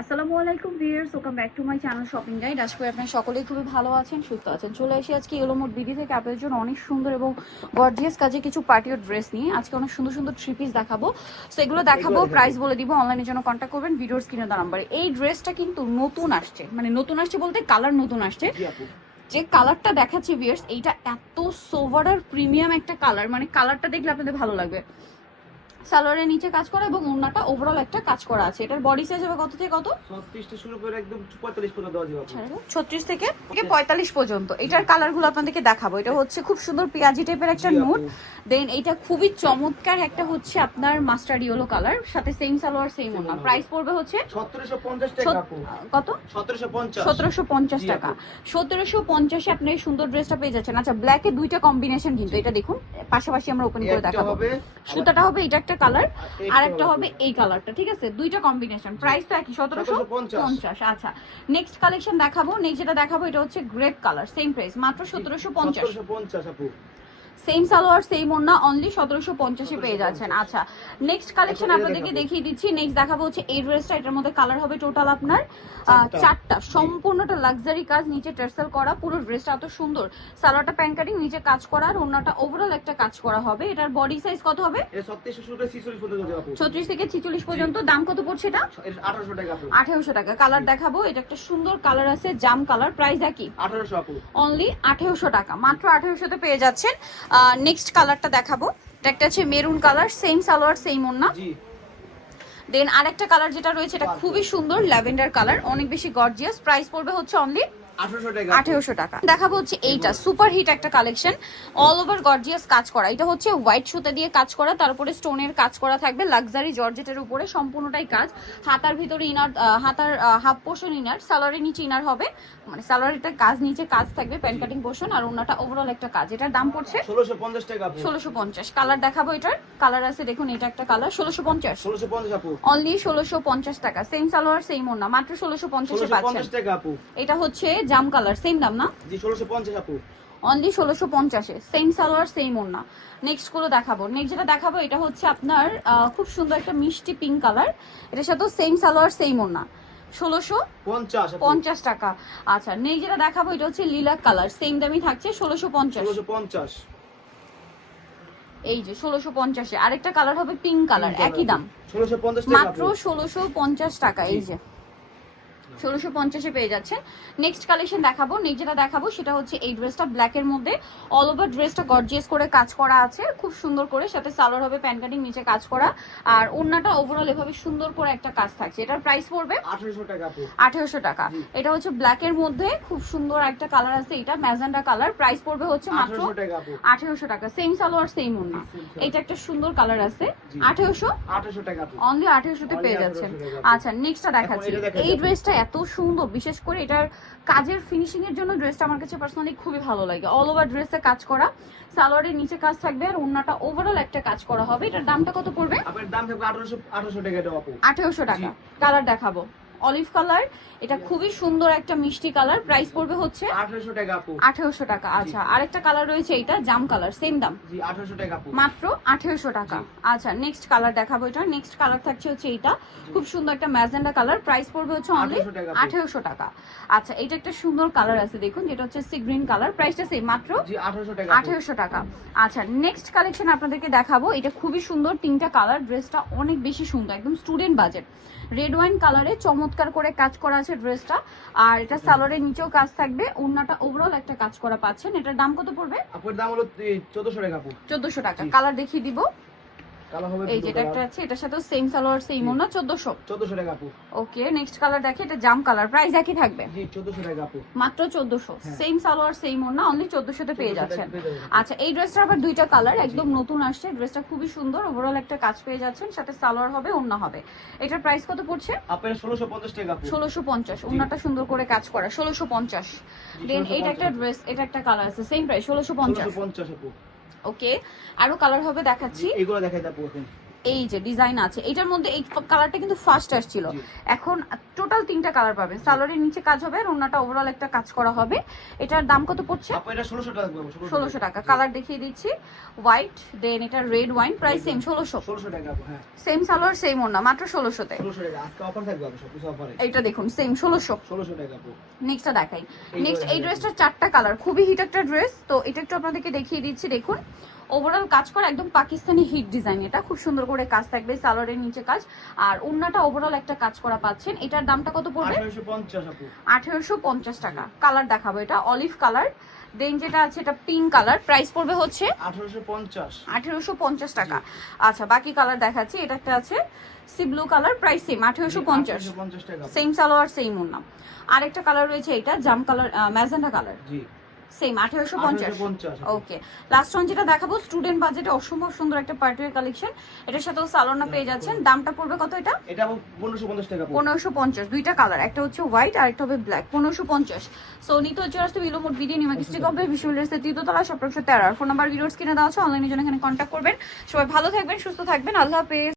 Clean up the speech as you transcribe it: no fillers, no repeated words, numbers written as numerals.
আসসালামু আলাইকুম viewers, welcome back to my channel shopping guide. আশা করি আপনারা সকলেই খুবই ভালো আছেন, সুস্থ আছেন। চলে এসে আজকে এলোমোড বিডি থেকে আপনাদের জন্য অনেক সুন্দর এবং গর্জিয়াস কাজে কিছু পার্টির ড্রেস নিয়ে আজকে অনেক সুন্দর সুন্দর থ্রি পিস দেখাবো। সো এগুলো দেখাবো, প্রাইস বলে দিব, অনলাইনের জন্য কন্ট্যাক্ট করবেন ভিডিওর স্ক্রিনে দেওয়া নাম্বারে। এই ড্রেসটা কিন্তু নতুন আসছে, মানে নতুন আসছে বলতে কালার নতুন আসছে। যে কালারটা দেখাচ্ছি ভিউয়ার্স, এইটা এত সোভার আর প্রিমিয়াম একটা কালার, মানে কালারটা দেখলে আপনাদের ভালো লাগবে। সালোয়ারের নিচে কাজ করা এবং ওড়নাটা ওভারঅল একটা কাজ করা আছে। এটার বডি সাইজ হবে কত থেকে কত? 36 থেকে শুরু করে একদম 45 পর্যন্ত দেওয়া যাবে। 36 থেকে 45 পর্যন্ত। এটার কালারগুলো আপনাদেরকে দেখাবো। এটা হচ্ছে খুব সুন্দর পেঁয়াজি টাইপের একটা নুট, দেন এটা খুবই চমৎকার একটা হচ্ছে আপনার মাস্টার্ড ইয়েলো কালার, সাথে সেম সালোয়ার সেম ওড়না। প্রাইস পড়বে হচ্ছে 1750 টাকা। কত? 1750 টাকা। 1750 এ আপনি এই সুন্দর ড্রেসটা পেয়ে যাচ্ছেন। আচ্ছা, ব্ল্যাকে দুইটা কম্বিনেশন, কিন্তু এটা দেখুন পাশাপাশি আমরা ওপেন করে দেখাবো। সুতাটা হবে এটা একটা কালার, আর একটা হবে এই কালারটা, ঠিক আছে? দুইটা কম্বিনেশন। প্রাইস তো একই, 1750। আচ্ছা, নেক্সট কালেকশন দেখাবো। নেক্সট যেটা দেখাবো এটা হচ্ছে গ্রেপ কালার, সেম প্রাইস মাত্র 1750 আপু। সেম সালোয়ার সেম ওড়না, অনলি 1750 পেয়ে যাচ্ছেন। আচ্ছা, নেক্সট কালেকশন আপনাদেরকে দেখিয়ে দিচ্ছি। নেক্সট দেখাবো হচ্ছে এই ড্রেসটা। এটার মধ্যে কালার হবে টোটাল আপনার চারটা, সম্পূর্ণটা লাক্সারি কাজ, নিচে টার্সেল করা। পুরো ড্রেসটা এত সুন্দর, সালোয়ারটা প্যান্ট কাটিং, নিচে কাজ করা, আর ওড়নাটা ওভারঅল একটা কাজ করা হবে। এটার বডি সাইজ কত হবে? 36 থেকে 46 পর্যন্ত। দাম কত পড়ছে এটা? 1800 টাকা আপু। 1800 টাকা। কালার দেখাবো, এটা একটা সুন্দর কালার আছে, জাম কালার। প্রাইস একই, 1800 আপু। অনলি 1800 টাকা, মাত্র 1800 তে পেয়ে যাচ্ছেন। নেক্সট কালারটা দেখাবো, এটা একটা হচ্ছে maroon colour, same salwar same ওড়না। জি। দেন আরেকটা কালার যেটা রয়েছে এটা খুবই সুন্দর ল্যাভেন্ডার কালার, অনেক বেশি গর্জিয়াস। প্রাইস পড়বে হচ্ছে অনলি 1800 টাকা। দেখাবো হচ্ছে এইটা সুপার হিট একটা কালেকশন, অল ওভার গর্জিয়াস কাজ করা। এটা হচ্ছে হোয়াইট সুতা দিয়ে কাজ করা, তারপরে স্টোনের কাজ করা থাকবে, লাক্সারি জর্জেটের উপরে সম্পূর্ণটাই কাজ। হাতার ভিতরে ইনার, হাতার হাফ পোর্শন ইনার, সালোয়ারের নিচে ইনার হবে, মানে সালোয়ারের কাজ, নিচে কাজ থাকবে, প্যান্ট কাটিং পোর্শন, আর ওনাটা ওভারঅল একটা কাজ। এটার দাম পড়ছে 1650 টাকা আপু। 1650। কালার দেখাবো, এটার কালার আছে দেখুন, এটা একটা কালার। 1650 আপু। অনলি 1650 টাকা। সেম সালোয়ার সেম ওড়না, মাত্র 1650 এ পাচ্ছেন। 1650 টাকা আপু। এটা হচ্ছে জাম কালার, সেম দাম না? জি, 1650 আপু। অনলি 1650 এ সেম সালোয়ার সেম ওড়না। নেক্সট গুলো দেখাবো। নেক্সট যেটা দেখাবো এটা হচ্ছে আপনার খুব সুন্দর একটা মিষ্টি পিঙ্ক কালার, এটার সাথে সেম সালোয়ার সেম ওড়না, 1650 টাকা। আচ্ছা, নেক্সট যেটা দেখাবো এটা হচ্ছে লিলাক কালার, সেম দামই থাকছে 1650। এই যে 1650 এ আরেকটা কালার হবে পিঙ্ক কালার, একই দাম 1650 টাকা মাত্র 1650 টাকা। এই যে 1650 এ পেয়ে যাচ্ছেন। নেক্সট কালেকশন দেখাবো। নেক্সট যেটা দেখাবো সেটা হচ্ছে এই ড্রেসটা ব্ল্যাকের মধ্যে, অল ওভার ড্রেসটা গর্জিয়াস করে কাজ করা আছে, খুব সুন্দর করে, সাথে সালোয়ার হবে প্যান্ট কাটিং, নিচে কাজ করা, আর ওড়নাটা ওভারঅল এভাবে সুন্দর করে একটা কাজ থাকছে। এটার প্রাইস পড়বে 1800 টাকা আপু। 1800 টাকা। এটা হচ্ছে ব্ল্যাকের মধ্যে খুব সুন্দর একটা কালার আছে, এটা ম্যাজেন্ডা কালার। প্রাইস পড়বে হচ্ছে মাত্র 1800 টাকা। সেম সালোয়ার সেম ওড়না। এটা একটা সুন্দর কালার আছে, 1800 টাকা আপু। অনলি 1800 তে পেয়ে যাচ্ছেন। আচ্ছা, নেক্সটটা দেখাচ্ছি। এই ড্রেসটা এত সুন্দর, বিশেষ করে এটার কাজের ফিনিশিং এর জন্য ড্রেসটা আমার কাছে পার্সোনালি খুবই ভালো লাগে। অল ওভার ড্রেসে কাজ করা, সালোয়ারের নিচে কাজ থাকবে, আর ওড়নাটা ওভারঅল একটা কাজ করা হবে। এটার দামটা কত পড়বে? আপনার দাম থাকবে 1800 টাকা দাও আপু। 1800 টাকা। কালার দেখাবো, অলিভ কালার, এটা খুবই সুন্দর একটা মিষ্টি কালার। প্রাইস পড়বে হচ্ছে 1800 টাকা আপু। 1800 টাকা। আচ্ছা, আরেকটা কালার রয়েছে, এটা জাম কালার, সেম দাম, জি, 1800 টাকা আপু। মাত্র 1800 টাকা। আচ্ছা, নেক্সট কালার দেখাবো। এটা নেক্সট কালার থাকছে হচ্ছে এইটা, খুব সুন্দর একটা ম্যাজেন্ডা কালার। প্রাইস পড়বে হচ্ছে অনলি 1800 টাকা। আচ্ছা, এটা একটা সুন্দর কালার আছে দেখুন, যেটা হচ্ছে সি গ্রিন কালার। প্রাইসটা সেম, মাত্র 1800 টাকা। আচ্ছা, নেক্সট কালেকশন আপনাদেরকে দেখাবো। এটা খুবই সুন্দর, তিনটা কালার, ড্রেসটা অনেক বেশি সুন্দর, একদম স্টুডেন্ট বাজেট। রেড ওয়াইন কালারে চমৎকার করে কাজ করা আছে ড্রেসটা, আর এটা সালোয়ারের নিচেও কাজ থাকবে, ওড়নাটা ওভারঅল একটা কাজ করা পাচ্ছেন। এটার দাম কত পড়বে? আপনার দাম হলো 1400 টাকা আপু। 1400 টাকা। কালার দেখিয়ে দিব, কালার হবে এই যেটা একটা আছে, এটার সাথে সেম সালোয়ার সেম ওড়না, 1400 টাকা আপু। ওকে, নেক্সট কালার দেখে, এটা জাম কালার। প্রাইস একই থাকবে, জি, 1400 টাকা আপু। মাত্র 1400। সেম সালোয়ার সেম ওড়না, অনলি 1400 তে পেয়ে যাচ্ছেন। আচ্ছা, এই ড্রেসটা আবার দুইটা কালার, একদম নতুন আসছে। ড্রেসটা খুবই সুন্দর, ওভারঅল একটা কাজ পেয়ে যাচ্ছেন, সাথে সালোয়ার হবে, ওড়না হবে। এটার প্রাইস কত পড়ছে? আপনার 1650 টাকা আপু। 1650। ওড়নাটা সুন্দর করে কাজ করা, 1650। দেন এটা একটা ড্রেস, এটা একটা কালার আছে, সেম প্রাইস 1650 1650 আপু। ওকে, আরো কালার হবে দেখাচ্ছি। এগুলো দেখাই দাও আপু। এই যে ডিজাইন আছে, এটার মধ্যে এই কালারটা কিন্তু ফার্স্ট আসছিল, জি। এখন টোটাল 3টা কালার পাবেন। সালোয়ারের নিচে কাজ হবে আর ওন্নাটা ওভারঅল একটা কাজ করা হবে। এটার দাম কত পড়ছে? আপু এটা 1600 টাকা আপু, 1600 টাকা। কালার দেখিয়ে দিচ্ছি, হোয়াইট, দেন এটা রেড ওয়াইন, প্রাইস সেম 1600। 1600 টাকা আপু। হ্যাঁ সেম সালোয়ার সেম ওন্না, মাত্র 1600 তে। 1600 টাকা আজকে অফার থাকবে আপু, সবকিছু অফারে। এটা দেখুন সেম 1600। 1600 টাকা আপু। নেক্সটটা দেখাই। এই নেক্সট এই ধরনের ড্রেসটার 4টা কালার, খুবই হিট একটা ড্রেস, তো এটা একটু আপনাদেরকে দেখিয়ে দিচ্ছি। দেখুন ওভারঅল কাজ করা একদম পাকিস্তানি হিট ডিজাইন, এটা খুব সুন্দর করে কাজ থাকবে, সালোয়ারের নিচে কাজ আর ওন্নাটা ওভারঅল একটা কাজ করা পাচ্ছেন। এটার দামটা কত পড়বে? 1850 আপু। 1850 টাকা। কালার দেখাবো, এটা অলিভ কালার, দেন যেটা আছে এটা পিঙ্ক কালার, প্রাইস পড়বে হচ্ছে 1850। 1850 টাকা। আচ্ছা বাকি কালার দেখাচ্ছি, এটা একটা আছে C blue colour, price same 1850। 1850 টাকা আপু। সেম সালোয়ার সেম ওন্না। আরেকটা কালার রয়েছে, এটা জাম কালার, ম্যাজেন্টা কালার, জি সেম 1850। 1850 ওকে, লাস্ট ওয়ান যেটা দেখাবো স্টুডেন্ট বাজেটে অসম্ভব সুন্দর একটা পার্টির কালেকশন, এটার সাথেও সালোনা পেয়ে যাচ্ছেন। দামটা পড়বে কত এটা? এটা আপু 1550 টাকা আপু। 1550। দুইটা কালার, একটা হচ্ছে হোয়াইট আর একটা হবে ব্ল্যাক, 1550। সো নিতে হচ্ছে আসতে বিলোমোট ভিডিও নিমাকিস্ট্রি কমপ্লেক্স বিশ্ববিদ্যালয়ের তৃতীয়তলা সপ্তম 13। ফোন নাম্বার ভিডিওস কিনে দেওয়া আছে, অনলাইনে জন্য এখানে কন্ট্যাক্ট করবেন। সবাই ভালো থাকবেন, সুস্থ থাকবেন, আল্লাহ হাফেজ।